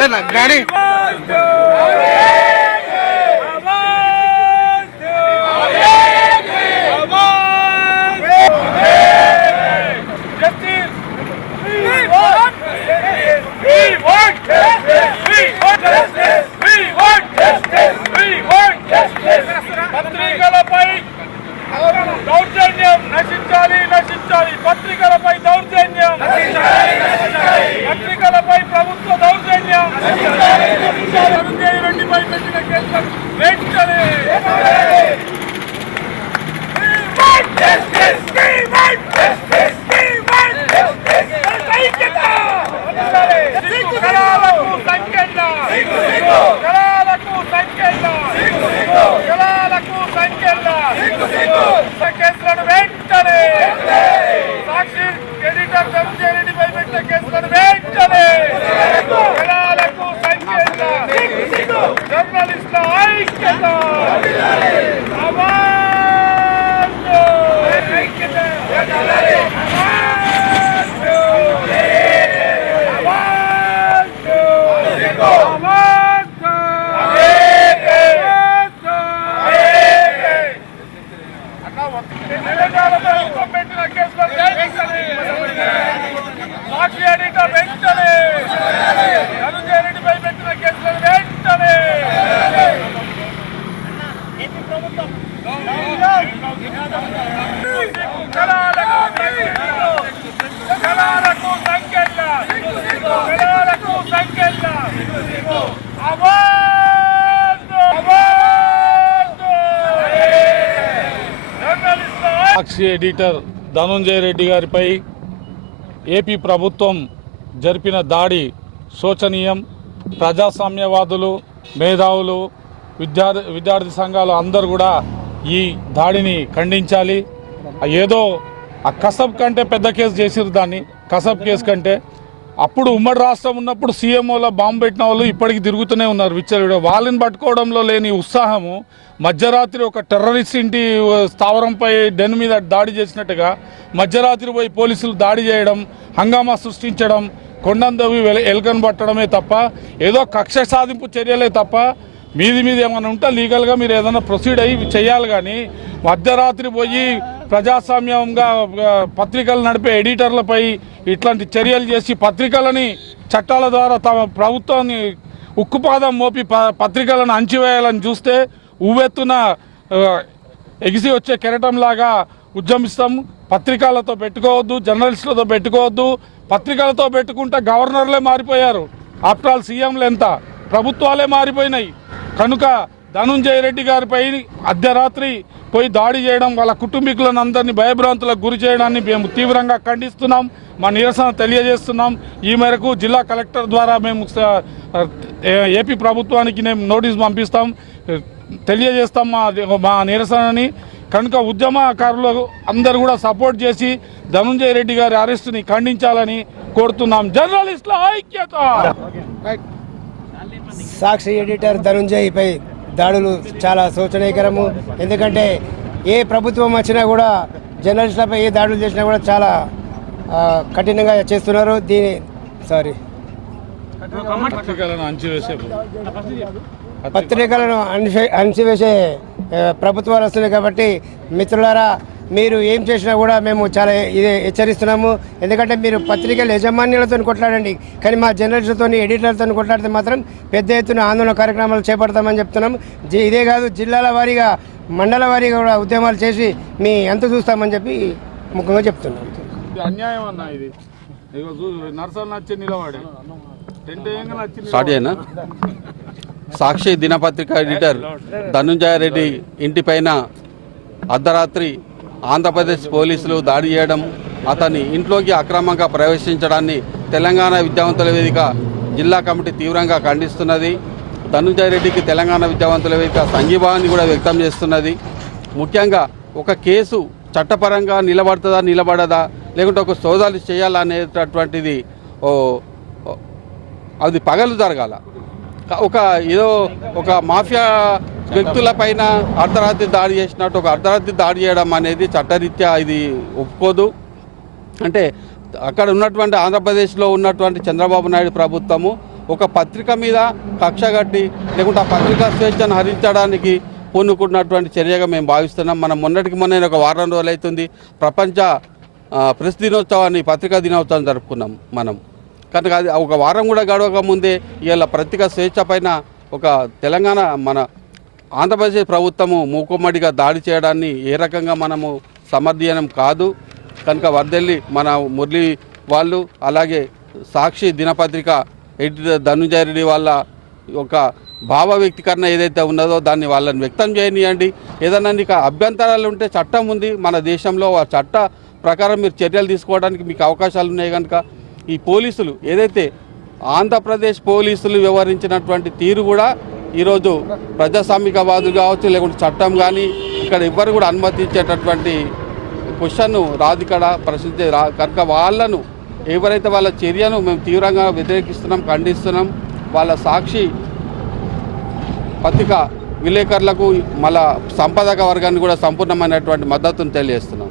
గాడి పత్రికలపై దౌర్జన్యం నశించాలి నశించాలి పత్రికలపై దౌర్జన్యం పత్రికలపై ప్రభుత్వ దౌర్జన్యం రెడ్డిపై పెట్టిన కేసులను వెంటనే కళాలకు సంఖ్యల కళాలకు సంఖ్యల కళాలకు సంఖ్యల కేసులను వెంటనే సాక్షి ఎడిటర్ ధనంజయ రెడ్డిపై పెట్టిన కేసులను వెంటనే కళాలకు సంఖ్యల జర్నలిస్టుల ఐక్యత పెట్టిన కేసులను సాక్షి ఎడిటర్ వెంటనే ధనంజయ రెడ్డిపై పెట్టిన కేసులను వెంటనే కళాలకు సంఖ్యల కళాలకు సంఖ్యల సాక్షి ఎడిటర్ ధనంజయ రెడ్డి గారిపై ఏపీ ప్రభుత్వం జరిపిన దాడి శోచనీయం. ప్రజాస్వామ్యవాదులు, మేధావులు, విద్యార్థి సంఘాలు అందరూ కూడా ఈ దాడిని ఖండించాలి. ఏదో ఆ కసబ్ కంటే పెద్ద కేసు చేసిరు దాన్ని, కసబ్ కేసు కంటే. అప్పుడు ఉమ్మడి రాష్ట్రం ఉన్నప్పుడు సీఎంఓలో బాంబు పెట్టిన వాళ్ళు ఇప్పటికి తిరుగుతూనే ఉన్నారు విచ్చలవిడ. వాళ్ళని పట్టుకోవడంలో లేని ఉత్సాహము మధ్యరాత్రి ఒక టెర్రరిస్ట్ ఇంటి స్థావరంపై డెన్ మీద దాడి చేసినట్టుగా మధ్యరాత్రి పోయి పోలీసులు దాడి చేయడం, హంగామా సృష్టించడం, కొండందవి ఎలుకను పట్టడమే తప్ప ఏదో కక్ష సాధింపు చర్యలే తప్ప మీది ఏమైనా ఉంటే లీగల్గా మీరు ఏదైనా ప్రొసీడ్ అయ్యి చేయాలి. కానీ మధ్యరాత్రి పోయి ప్రజాస్వామ్యంగా పత్రికలు నడిపే ఎడిటర్లపై ఇట్లాంటి చర్యలు చేసి పత్రికలని చట్టాల ద్వారా తమ ప్రభుత్వాన్ని ఉక్కుపాదం మోపి పత్రికలను అంచివేయాలని చూస్తే ఉవ్వెత్తున ఎగిసి వచ్చే కెరటంలాగా ఉద్యమిస్తాం. పత్రికలతో పెట్టుకోవద్దు, జర్నలిస్టులతో పెట్టుకోవద్దు. పత్రికలతో పెట్టుకుంటే గవర్నర్లే మారిపోయారు. ఆఫ్టర్ ఆల్ సీఎంలు ఎంత, ప్రభుత్వాలే మారిపోయినాయి. కనుక ధనంజయ రెడ్డి గారిపై అర్ధరాత్రి పోయి దాడి చేయడం, వాళ్ళ కుటుంబీకులను అందరినీ భయభ్రాంతులకు గురి చేయడాన్ని మేము తీవ్రంగా ఖండిస్తున్నాం. మా నిరసన తెలియజేస్తున్నాం. ఈ మేరకు జిల్లా కలెక్టర్ ద్వారా మేము ఏపీ ప్రభుత్వానికి మేము నోటీస్ పంపిస్తాం, తెలియజేస్తాం మా నిరసనని. కనుక ఉద్యమకారులు అందరూ కూడా సపోర్ట్ చేసి ధనంజయ రెడ్డి గారి అరెస్టుని ఖండించాలని కోరుతున్నాం. జర్నలిస్టుల ఐక్యత. సాక్షి ఎడిటర్ ధనంజయ్పై దాడులు చాలా శోచనీయకరము. ఎందుకంటే ఏ ప్రభుత్వం వచ్చినా కూడా జర్నలిస్టులపై ఏ దాడులు చేసినా కూడా చాలా కఠినంగా చేస్తున్నారు. పత్రికలను అణిచివేసే ప్రభుత్వాలు వస్తున్నాయి. కాబట్టి మిత్రులారా, మీరు ఏం చేసినా కూడా మేము చాలా ఇదే హెచ్చరిస్తున్నాము. ఎందుకంటే మీరు పత్రికల యజమాన్యులతో కొట్లాడండి, కానీ మా జర్నలిస్టులతో ఎడిటర్లతో కొట్లాడితే మాత్రం పెద్ద ఎత్తున ఆందోళన కార్యక్రమాలు చేపడతామని చెప్తున్నాం. ఇదే కాదు, జిల్లాల వారీగా మండల వారీగా కూడా ఉద్యమాలు చేసి మీ ఎంత చూస్తామని చెప్పి ముఖ్యంగా చెప్తున్నాం. అన్యాయం అన్న ఇది. నర్సలు నచ్చి నిలబడే సాక్షి దినపత్రిక ఎడిటర్ ధనంజయ రెడ్డి ఇంటిపైన అర్ధరాత్రి ఆంధ్రప్రదేశ్ పోలీసులు దాడి చేయడం, అతని ఇంట్లోకి అక్రమంగా ప్రవేశించడాన్ని తెలంగాణ విద్యావంతుల వేదిక జిల్లా కమిటీ తీవ్రంగా ఖండిస్తున్నది. ధనంజయ రెడ్డికి తెలంగాణ విద్యావంతుల వేదిక సంఘీభావాన్ని కూడా వ్యక్తం చేస్తున్నది. ముఖ్యంగా ఒక కేసు చట్టపరంగా నిలబడుతుందా నిలబడదా, లేకుంటే ఒక సోదాలు చేయాలా అనేటటువంటిది అది పగలు జరగాల. ఏదో ఒక మాఫియా వ్యక్తులపైన అర్ధరాత్రి దాడి చేసినట్టు ఒక అర్ధరాత్రి దాడి చేయడం అనేది చట్టరీత్యా ఇది ఒప్పుకోదు. అంటే అక్కడ ఉన్నటువంటి ఆంధ్రప్రదేశ్లో ఉన్నటువంటి చంద్రబాబు నాయుడు ప్రభుత్వము ఒక పత్రిక మీద కక్ష కట్టి లేకుంటే ఆ పత్రికా స్వేచ్ఛను హరించడానికి పూనుకున్నటువంటి చర్యగా మేము భావిస్తున్నాం. మనం మొన్నటికి మొన్న ఒక వారం రోజులు అవుతుంది ప్రపంచ ప్రెస్ దినోత్సవాన్ని, పత్రికా దినోత్సవం జరుపుకున్నాం మనం. కనుక అది ఒక వారం కూడా గడవక ముందే ఇవాళ పత్రికా స్వేచ్ఛ పైన ఒక తెలంగాణ మన ఆంధ్రప్రదేశ్ ప్రభుత్వము మూకుమ్మడిగా దాడి చేయడాన్ని ఏ రకంగా మనము సమర్థనీయం కాదు. కనుక వర్దెల్లి మన మురళి వాళ్ళు, అలాగే సాక్షి దినపత్రిక ఎడిటర్ ధనుంజయ రెడ్డి వాళ్ళ ఒక భావ వ్యక్తీకరణ ఏదైతే ఉన్నదో దాన్ని వాళ్ళని వ్యక్తం చేయనియండి. ఏదన్నా నీకు అభ్యంతరాలు ఉంటే చట్టం ఉంది మన దేశంలో, ఆ చట్ట ప్రకారం మీరు చర్యలు తీసుకోవడానికి మీకు అవకాశాలు ఉన్నాయి. కనుక ఈ పోలీసులు ఏదైతే ఆంధ్రప్రదేశ్ పోలీసులు వ్యవహరించినటువంటి తీరు కూడా ఈరోజు ప్రజాస్వామికవాదులు కావచ్చు, లేకుంటే చట్టం కానీ ఇక్కడ ఎవ్వరు కూడా అనుమతించేటటువంటి క్వశ్చన్ రాదు ఇక్కడ ప్రశ్నించే కనుక వాళ్ళను ఎవరైతే వాళ్ళ చర్యను మేము తీవ్రంగా వ్యతిరేకిస్తున్నాం, ఖండిస్తున్నాం. వాళ్ళ సాక్షి పత్రిక విలేకరులకు మళ్ళా సంపాదక వర్గాన్ని కూడా సంపూర్ణమైనటువంటి మద్దతును తెలియజేస్తున్నాం.